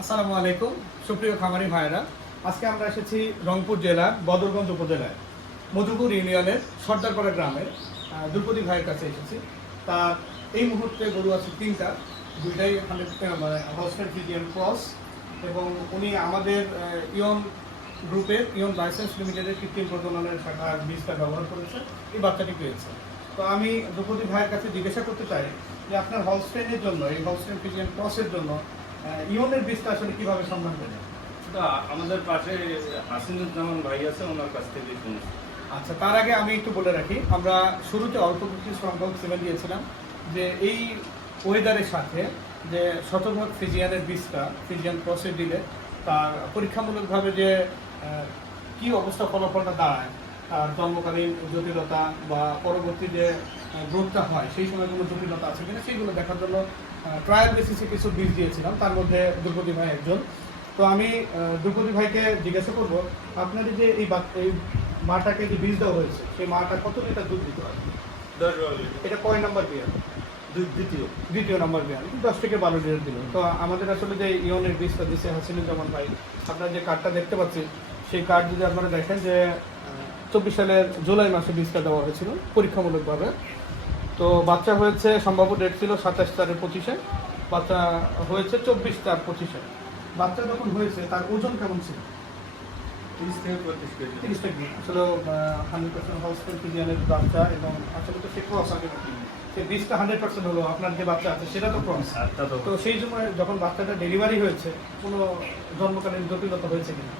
আসসালামু আলাইকুম, সুপ্রিয় খামারি ভাইরা আজকে আমরা এসেছি রংপুর জেলার বদরগঞ্জ উপজেলায়, মধুপুর ইউনিয়নের সর্দারপাড়া গ্রামের দ্রৌপদী ভাইয়ের কাছে এসেছি। তার এই মুহূর্তে গরু আছে তিনটা, দুইটাই হান্ড্রেড মানে হস্টেল ফিজিয়ান ক্রস এবং উনি আমাদের ইয়ন গ্রুপের ইয়ন লাইসেন্স লিমিটেডের কৃত্রিম প্রজননের শাখার বীজটা ব্যবহার করেছে, এই বাচ্চাটি পেয়েছে। তো আমি দ্রৌপদী ভাইয়ের কাছে জিজ্ঞাসা করতে চাই যে আপনার হলস্টেনের জন্য, এই হলস্টেন ফিজিয়ান ক্রসের জন্য ইয়নের বীজটা আসলে কীভাবে সন্ধান পেলেন তো আমাদের পাশে হাসিনুজ্জামান ভাই আছে ওনার কাছ থেকে শুনেছি আচ্ছা তার আগে আমি একটু বলে রাখি আমরা শুরুতে অল্প কিছু সংখ্যক সিমেন্ট দিয়েছিলাম যে এই ওয়েদারের সাথে যে শতভাগ ফিজিয়ানের বীজটা ফিজিয়ান ক্রসে দিলে তার পরীক্ষামূলকভাবে যে কি অবস্থা ফলাফলটা দাঁড়ায় তার জন্মকালীন জটিলতা বা পরবর্তী যে গ্রোথটা হয় সেই সময় কোনো জটিলতা আছে কিনা সেইগুলো দেখার জন্য ট্রায়াল বেসিসে কিছু বীজ দিয়েছিলাম। তার মধ্যে দ্রৌপদী ভাই একজন। তো আমি দ্রৌপদী ভাইকে জিজ্ঞাসা করব আপনার যে এই এই মাটাকে যে বীজ দেওয়া হয়েছে সেই মাটা কত লিটার দুধ দিতে পারে এটা কয় নাম্বার বিয়ার? দ্বিতীয়। দ্বিতীয় নাম্বার বিয়ার। দশ থেকে বারো লিটার দিল। তো আমাদের আসলে যে ইয়নের বীজটা দিচ্ছে হাসিনুজ্জামান ভাই আপনার যে কার্ডটা দেখতে পাচ্ছি সেই কার্ড যদি আপনারা দেখেন যে চব্বিশ সালের জুলাই মাসে বীজটা দেওয়া হয়েছিল পরীক্ষামূলকভাবে। তো বাচ্চা হয়েছে সম্ভাব্য ডেট ছিল সাতাশ তারিখ পঁচিশে। বাচ্চা হয়েছে চব্বিশ তার পঁচিশে। বাচ্চা যখন হয়েছে তার ওজন কেমন ছিল? তিরিশ থেকে আসলে হান্ড্রেড পার্সেন্ট হাউস ফিজিয়ানের বাচ্চা এবং আসলে তো সে ক্রস আগে বিশটা হান্ড্রেড পার্সেন্ট হলো আপনার যে বাচ্চা আছে সেটা তো ক্রস তো তো সেই সময় যখন বাচ্চাটা ডেলিভারি হয়েছে কোনো জন্মকালীন জটিলতা হয়েছে কিনা?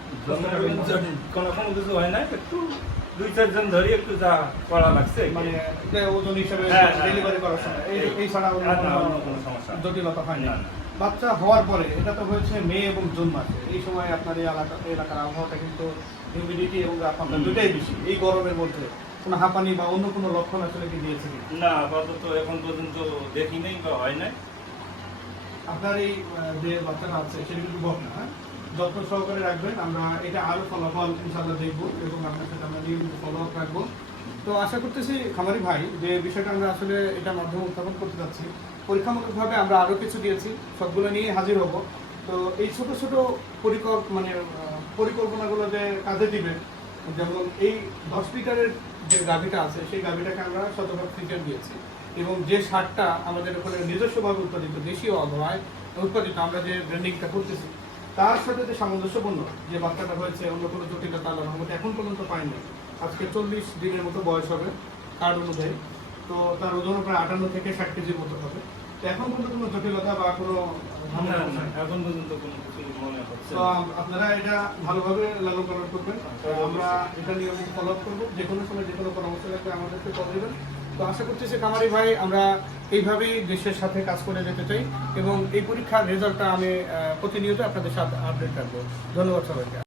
কোনো কোনো কিছু হয় না একটু দুই চারজন ধরে একটু যা করা লাগছে। মানে ওজন হিসেবে হ্যাঁ, হ্যাঁ, ডেলিভারি করার সময় এই ছাড়া অন্য কোনো সমস্যা। জটিলতা হয় না। বাচ্চা হওয়ার পরে এটা তো হয়েছে মে এবং জুন মাসে। এই সময় আপনার এই এলাকা এলাকার আবহাওয়াটা কিন্তু হিউমিডিটি এবং তাপমাত্রা দুটাই বেশি। এই গরমের মধ্যে কোনো হাঁপানি বা অন্য কোনো লক্ষণ আসলে কি দিয়েছে? না আপাতত এখন পর্যন্ত দেখি নেই বা হয় নাই। আপনার এই যে বাচ্চাটা আছে সেটা কিন্তু বক না হ্যাঁ? যত্ন সহকারে রাখবেন আমরা এটা আরও ফলাফল ইনশাল্লাহ দেখব এবং আপনার সাথে আমরা নিয়মিত ফলো আপ রাখব। তো আশা করতেছি খামারি ভাই যে বিষয়টা আমরা আসলে এটা মাধ্যমে উত্থাপন করতে যাচ্ছি পরীক্ষামূলকভাবে আমরা আরও কিছু দিয়েছি সবগুলো নিয়ে হাজির হব। তো এই ছোট ছোট পরিকল্প মানে পরিকল্পনাগুলো যে কাজে দিবে যেমন এই দশ যে গাভিটা আছে, সেই গাভিটাকে আমরা শতভাগ ফিচার দিয়েছি। এবং যে সারটা আমাদের ওখানে নিজস্বভাবে উৎপাদিত, দেশীয় আবহাওয়ায় উৎপাদিত, আমরা যে ব্র্যান্ডিংটা করতেছি, তার সাথে যে সামঞ্জস্যপূর্ণ যে বাচ্চাটা হয়েছে, অন্য কোনো জটিলতা আল্লাহ রহমতে এখন পর্যন্ত পাইনি আজকে চল্লিশ দিনের মতো বয়স হবে কার্ড অনুযায়ী। তো তার ওজন প্রায় আটান্ন থেকে ষাট কেজির মতো হবে। এখন পর্যন্ত কোনো জটিলতা বা কোনো এখন পর্যন্ত কোনো মনে হচ্ছে তো আপনারা এটা ভালোভাবে লালন পালন করবেন। আমরা এটা নিয়মিত ফলো আপ করব। যে কোনো সময় যে কোনো পরামর্শ লাগবে আমাদেরকে কল দেবেন। তো আশা করতেছি কামারি ভাই আমরা এইভাবেই দেশের সাথে কাজ করে যেতে চাই এবং এই পরীক্ষার রেজাল্টটা আমি প্রতিনিয়ত আপনাদের সাথে আপডেট রাখব। ধন্যবাদ সবাইকে।